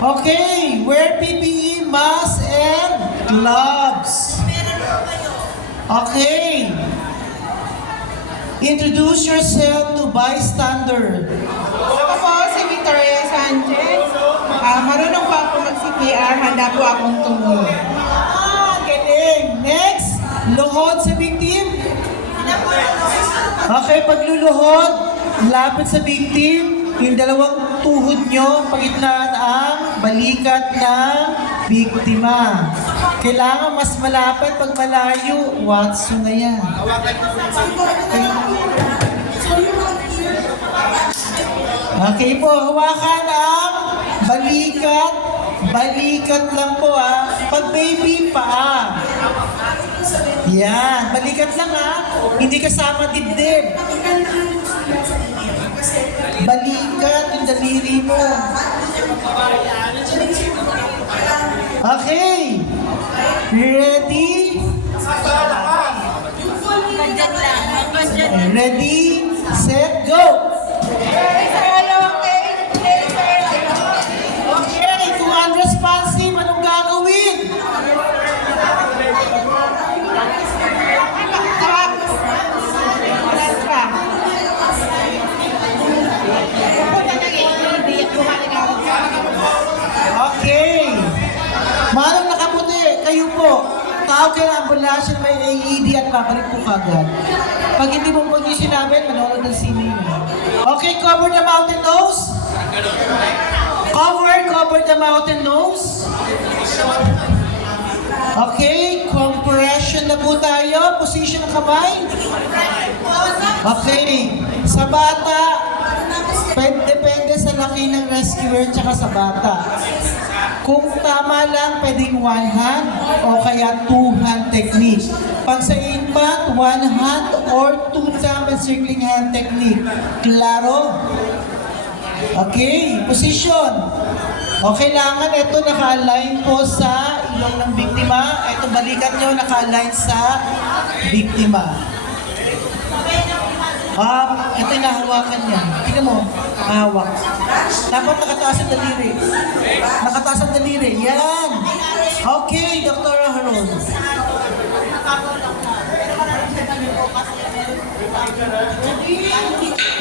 Okay, wear PPE, mask, and gloves. Okay. Introduce yourself to bystander. Ako po si Victoria Sanchez. Marunong po ako mag-CPR. Handa po akong tumulong. Galing. Next, luhod sa victim. Okay, pagluluhod, lapit sa victim, yung dalawang tuhod nyo, pagitnaan ang balikat ng biktima. Kailangan mas malapit pag malayo. Watso na yan. Okay po, hawakan ang balikat. Balikat lang po Pag baby, paa. Yan, balikat lang Hindi kasama dibdib. Balikat yung daliri mo. Okay. Ready? Ready, set, go! Okay, kung unresponsive, anong gagawin? Okay. Manong nakaputi, kayo po. Tawag kayo ng ambulansya na may AED at babalik po kagad. Pag hindi mo pag yung sinabi, manonood ng sine mo. Okay, cover the mouth and nose. Cover the mouth and nose. Okay, compression na po tayo. Position ng kamay. Okay, sa bata, depende sa laki ng rescuer tsaka sa bata. Kung tama lang, pwedeng one hand o kaya two hand technique. Pag sa infant, one hand or two thumb encircling hand technique. Klaro? Okay, position. O kailangan ito naka-align po sa ilong ng biktima. Ito balikat nyo naka-align sa biktima. Ito yung nahawakan niya. Tingnan mo, hawak. Dapat nakataas ang daliri. Nakataas ang daliri. Yan. Okay, Dr. Haron. Ready?